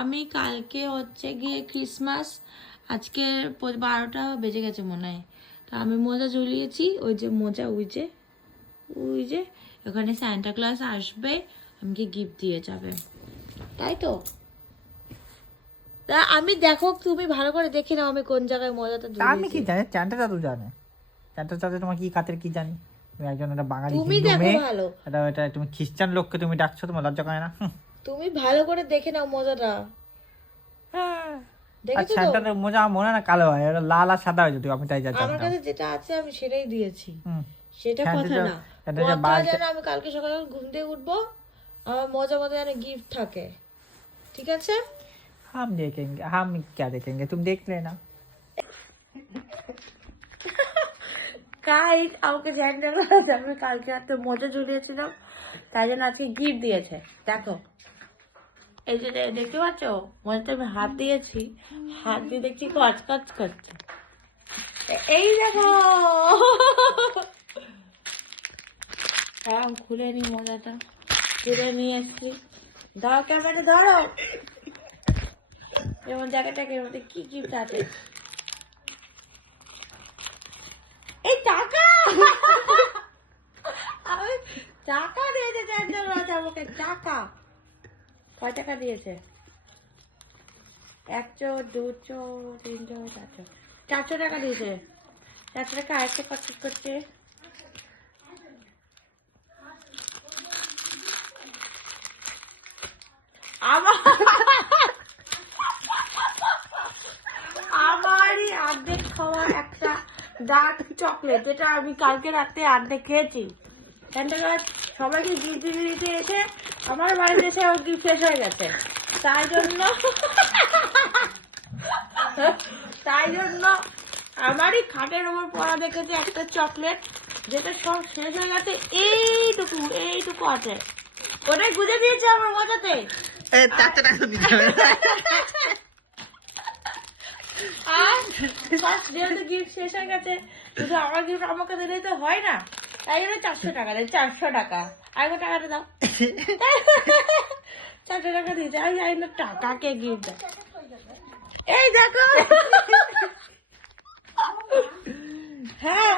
আমি কালকে হচ্ছে গিয়ে ক্রিসমাস, আজকে 12টা বেজে গেছে মনে হয়। তো আমি মোজা ঝুলিয়েছি, ওই যে মোজা, ওই যে ওখানে সান্টা ক্লজ আসবে, আমাকে গিফট দিয়ে যাবে, তাই তো। তা আমি দেখো, তুমি ভালো করে দেখে নাও আমি কোন জায়গায় মোজাটা আমি ঝুলিয়েছি। কি জানি, চ্যান্টা দাদু জানে। চ্যান্টা দাদু তোমার কি কাতের কি জানি। তুমি একজন একটা বাঙালি তুমি হিন্দু দেখো মেয়ে, ভালো, এটা তুমি খ্রিস্টান লোককে তুমি ডাকছো, তোমার লজ্জা করে না? তুমি ভালো করে দেখে নাও মোজাটা, আর দেখেছো তো। স্যান্টাদের মোজা আমার মনে হয় না কালো হয়, ওটা লাল আর সাদা হয়, যদি আমি তাই যা আমার জানতাম। কাছে যেটা আছে আমি সেটাই দিয়েছি, হুম। সেটা কথা স্যান্টাটা না। স্যান্টাটা কথা বালতি। যেন আমি কালকে সকালে ঘুম থেকে উঠবো, আমার মজা মজা যেন গিফট থাকে, ঠিক আছে। हम देखेंगे, हम क्या देखेंगे, तुम देख लेना। গাইস, আমাকে জানতে আমি কালকে একটা মজা ঝুলিয়েছিলাম, তাই জন্য আজকে গিফট দিয়েছে। দেখো, এই যে দেখতে পাচ্ছ, মজাটা আমি হাত দিয়েছি, হাত দিয়ে দেখছি কচকচ করছে। এই দেখো, হ্যাঁ খুলে নি, মজাটা খুলে নিয়ে এসছি। দাও ক্যামেরা ধরো, যেমন জায়গাটাকে মধ্যে কি গিফট আছে। এই টাকা, আমি টাকা দিয়েছে, আমাকে টাকা। কয় টাকা দিয়েছে? 100, 200, 300, 400, 400 টাকা দিয়েছে। 400 টাকা আরেকটা পার্চেস করছে। আমারই অর্ধেক খাওয়া একটা ডার্ক চকলেট, যেটা আমি কালকে রাতে অর্ধেক খেয়েছি। সবাইকে গিফট দিতে এসে আমার বাড়িতে এসে ওর গিফট শেষ হয়ে গেছে, তাই জন্য আমারই খাটের উপর পড়া দেখেছে একটা চকলেট, যেটা সব শেষ হয়ে গেছে। এইটুকু আছে, ওটাই গুঁজে দিয়েছে আমার মজাতে। 400 টাকা দিতে হবে। আর যেহেতু গিফট শেষ হয়ে গেছে, শুধু আমার গিফট আমাকে দিলে তো হয় না, তাই জন্য 400 টাকা দেয়। 400 টাকা, আগে টাকাটা দাও। 400 টাকা দিয়েছে, আমি জানি না টাকাকে গিফট দেয়। এই দেখো, হ্যাঁ